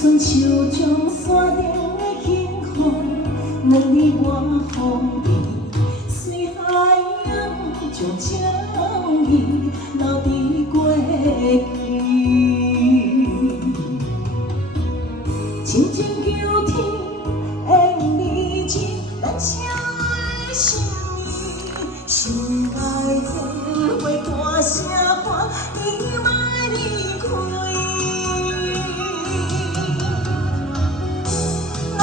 春秋将山顶的幸福，两里外风雨，随海洋将将伊留伫过去。亲情求天缘美情，咱相爱的心意，心内天花大声喊，伊莫离开。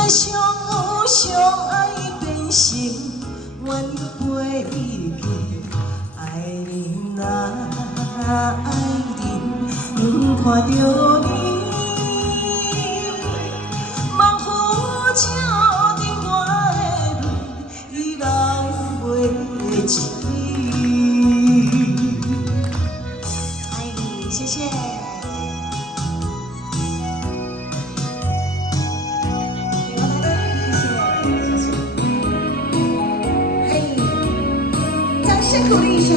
相有相爱变心，愿意陪你去。爱人啊，爱人，看着你，望好照伫我的泪，伊流袂止。爱你，谢谢。 鼓励一下。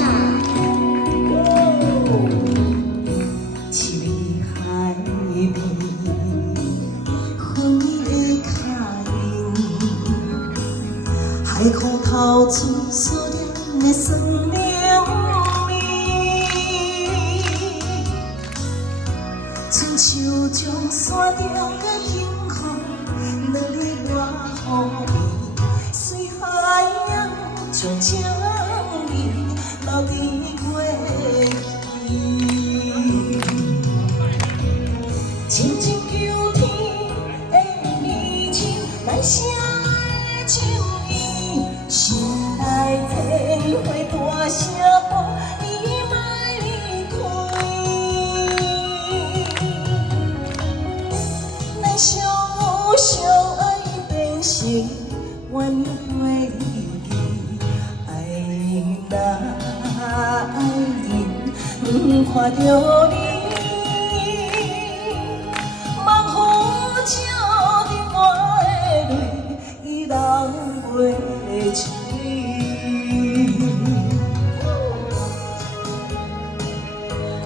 七里海边，风的脚印，海口头出所念的酸凉味。春秋将山顶的幸福，两里外风雨，随海洋将将。 留伫过去，亲情求天的美情，咱相爱的情意，心内天花大声喊，伊莫离开。咱相有相爱变心，愿意陪你去，爱人啊。 爱人，看着你，望好照伫我的泪，伊流袂止。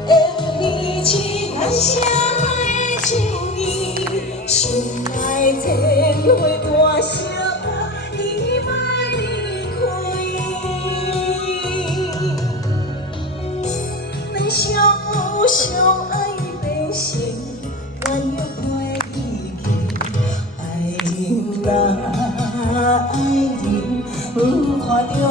缘美情，咱相爱的情意，心内天花大声喊，伊莫离开。 相有相爱变心，愿意陪你去。爱人啊，爱人，看着。